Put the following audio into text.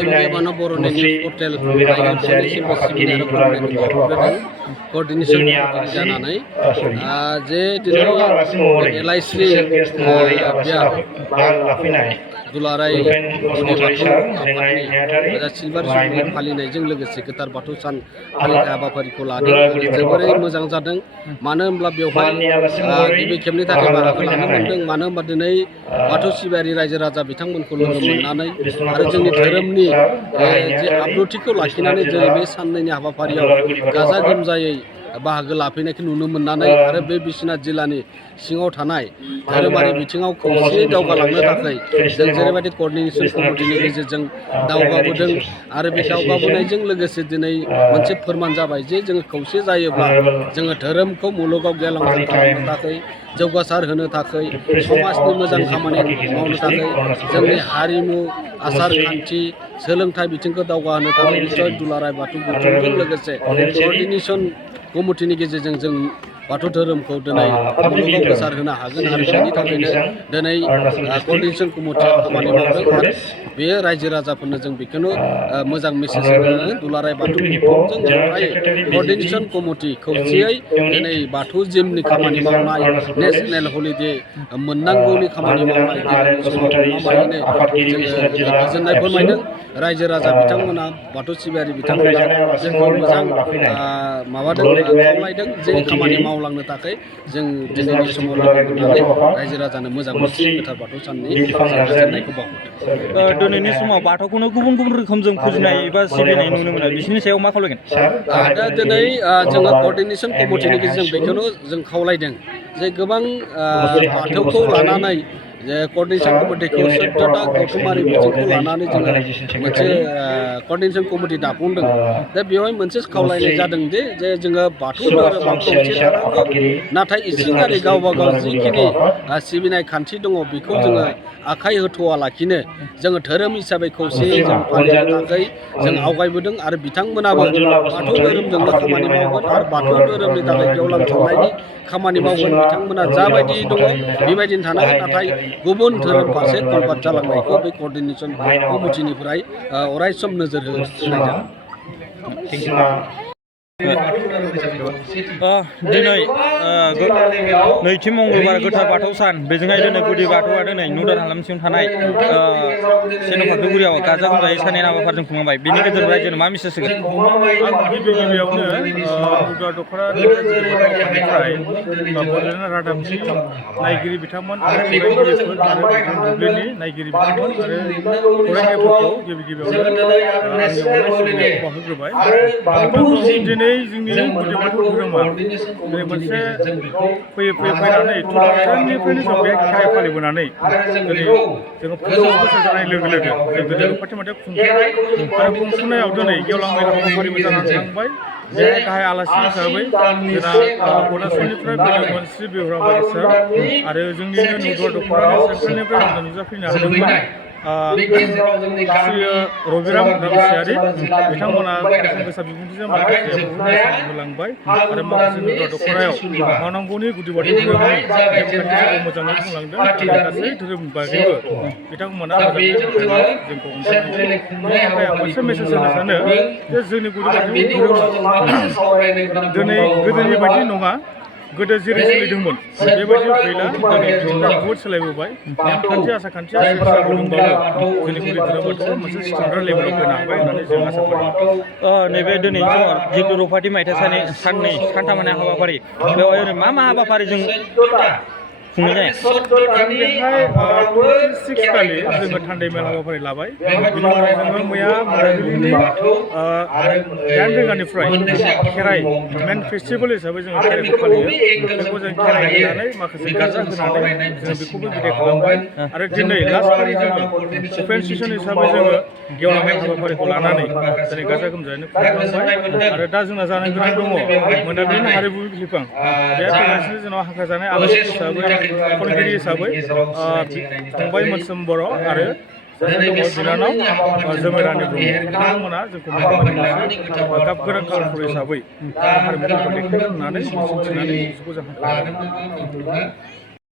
गिबियावनो बर'नि news portal नायगिरिफोरनिसिम सिबिनाय आरो खुलुमनायखौ बावहरग्रोदों क'र्डिनेसन जानानै जे दिनै एलआइसि दुलाराय गुदि बाथौ आफादनि सिलभार जुबली फालिनायजों लोगोसे गोथार बाथौ सान फालिथाय हाबाफारिखौ लादों जोबोरै मोजां जादों मानो होनब्ला बेवहाय गिबि खेबनि थाखाय बाहागो लानो मोनदों मानो होनबा दिनै बाथौ सिबियारि रायजो राजा बिथांमोनखौ लोगो मोननानै आरो जोंनि धोरोमनि जे आब्रुथिखौ लाखिनानै जेरै बे साननैनि हाबाफारियाव गाजा गोमजायै बाहागो लाफैनायखौ नुनो मोननानै आरो बे बिश्वनाथ जिल्लानि सिङाव थानाय धोरोमारि बिथिङाव खौसेयै दावगालांनो थाखाय जों जेरैबायदि क'र्डिनेसन कमिटिनि गेजेरजों दावगाबोदों आरो बे दावगाबोनायजों लोगोसे दिनै मोनसे फोरमान जाबाय जे जोङो खौसे जायोब्ला जोङो धोरोमखौ मुलुगाव गेवलांसार खालामनो थाखाय जौगासार होनो थाखाय समाजनि मोजां खामानि मावनो थाखाय जोंनि हारिमु आसार खान्थि सोलोंथाइ बिथिंखौ दावगाहोनो थाखाय निस्सय दुलाराय बाथौ गौथुमजों लोगोसे क'र्डिनेसन कमिटिनि गेजेरजों जों बाथौ धोरोमखौ दिनै मुलुगाव गोसार होनो हागोन आरो बेनि थाखायनो दिनै क'र्डिनेसन कमिटिया खामानि मावदों आरो बे रायजो राजाफोरनो जों बेखौनो मोजां मेसेज होनो दुलाराय बाथौ गौथुमजों जथायै क'र्डिनेसन कमिटि खौसेयै दिनै बाथौ जिमनि खामानि मावनाय नेसनेल हलिडे मोननांगौनि खामानि मावनाय दिनैनि समाव गमामायैनो जोङो गोजोननाय फोरमायदों रायजो राजा बिथांमोना बाथौ सिबियारि बिथांमोना जोंखौ मोजां माबादों खावलायदों जे खामानि मावलांनो थाखाय जों दिनैनि समाव लोगो मोननानै रायजो राजानो मोजां मोनसे गोथार बाथौ साननि गोजोननायखौ बावहरदों। दिनैनि समाव बाथौखौनो गुबुन गुबुन रोखोमजों फुजिनाय एबा सिबिनाय नुनो मोनो बिसोरनि सायाव मा खावलायगोन? दा दिनै जोङो क'र्डिनेसन कमिटिनि गेजेरजों बेखौनो जों खावलायदों जे गोबां बाथौखौ लानानै जे क'र्डिनेसन कमिटिखौ 14टा गौथुमारि बिथिंखौ लानानै जोङो मोनसे क'र्डिनेसन कमिटि दाफुंदों दा बेवहाय मोनसे खावलायनाय जादों जे जोङो बाथौ धोरोमाव खौसे थानांगौ नाथाय इसिङारि गावबा गाव जिखिनि सिबिनाय खान्थि दङ बेखौ जोङो आखाइ होथ'वालाखिनो जोङो धोरोम हिसाबै खौसेयै जों फालिनो थाखाय जों आवगायबोदों आरो बिथांमोनाबो बाथौ धोरोमजोंनो खामानि मावगोन आरो बाथौ धोरोमनि थाखाय गेवलांसारनायनि खामानि मावगोन बिथांमोना जाबायदि दङ बेबायदिनो थानांगोन नाथाय गुबुन धोरोम फारसे कनभार्ट जालांनायखौ बे क'र्डिनेसन कमिटिनिफ्राय अराय सम नोजोर होनाय जागोन। दिनै नैथि मंगलबार गोथार बाथौ सान बेजोंहाय दिनै गुदि बाथौआ दिनै नुदान हालामसिम थानाय सेन' फाख्रिगुरियाव गाजा गोमजायै सानैनि हाबाफारिजों खुंलांबाय बिनि गेजेराव रायजोनो मा मेसेज होगोन? गिबियावनो नुदा दख'रा आफादनिफ्राय बड'लेण्ड रादाबनि नायगिरि बिथांमोन आरो फरायगिरिफोर आरो दुब्लिनि नायगिरि बिथांमोन आरो फरायगिरिफोरखौ गिबियावनो आंनि अननाय बावहरग्रोबाय। दिनै जोंनि गुदि बाथौ धोरोमा दिनै मोनसे फैनानै 2010निफ्रायनो जों बे खेराइ फालिबोनानै दिनै जोङो 50 बोसोर जानाय लोगो लोगो जों गोदो फाथिमाथे खुंफुंबाय आरो खुंफुंनायाव दिनै गेवलां मेल हाबाफारिबो जानानै थांबाय बे गाहाय आलासि हिसाबै जोंना अरुणाचलनिफ्राय फैदोंमोन श्री बिहुराम बागेश्वर आरो जोंनिनो नुदुवा दख'रानि सेन्ट्रेलनिफ्राय जोंनो नुजाफैनो हादोंमोन श्री रबिराम रामसियारि बिथांमोना बेसेन गोसा बिबुंथिजों माखासे होलांबाय आरो माखासे नुदुवा दख'रायाव मावनांगौनि गुदि बाथौ धोरोमनि नेमखान्थिफोरखौ मोजाङै बुंलांदों गासै धोरोम बागैबो बिथांमोना मोजाङै जोंखौ ओमफ्राय आं मोनसे मेसेज होनो सानो जे जोंनि गुदि बाथौ धोरोमा दिनै गोदोनि बायदि नङा गोदो जेरै सोलिदोंमोन बेबायदि गैला दिनै बहुद सोलायबोबाय नेमखान्थि आसारखान्थिया दंबाबो जोंनि गुदि धोरोम बाथौआ मोनसे स्टेन्डार्ड लेभेलाव फैनो हाबाय होननानै जों आसा खालामो। नैबे दिनै समाव जितु रौफाथि मायथाइ साननै सानथामानि हाबाफारि बेवहाय ओरैनो मा बाहाफारिजों खुंनाय जायो? बेहाय 26 खालि जोङो थान्दै मेल हाबाफारि लाबाय बिनि उनाव जोङो मैया मोनाबिलिनि 8 रिंगानिफ्राय खेराइ मेन फेस्टिभेल हिसाबै जोङो खेराइखौ फालियो बेखौ जों खेराइ होनानै माखासे गाजा होनानै जों बेखौबो बिदाय खालामबाय आरो दिनै लास्ट खालि जोङो अपेन सेसन हिसाबै जोङो गेवलां मेल हाबाफारिखौ लानानै दिनै गाजा गोमजायैनो खुंलांबाय आरो दा जोंना जानो गोनां दङ मोनाबिलिनि हारिमु बिलिफां बे फैगासिनो जोंनाव हांख्रा जानाय आलासि हिसाबै खनगिरि हिसाबै फंबाय मोनसोम बर' आरो सासे दङ बिनानाव जोमेरानि ब्रह्म बिथांमोना जोंखौ गाब गोनां कालारफुल हिसाबै हारिमुफोरखौ देखायगोन होननानै मिजिंथिनानै बिसोरखौ जों हांख्रायदों।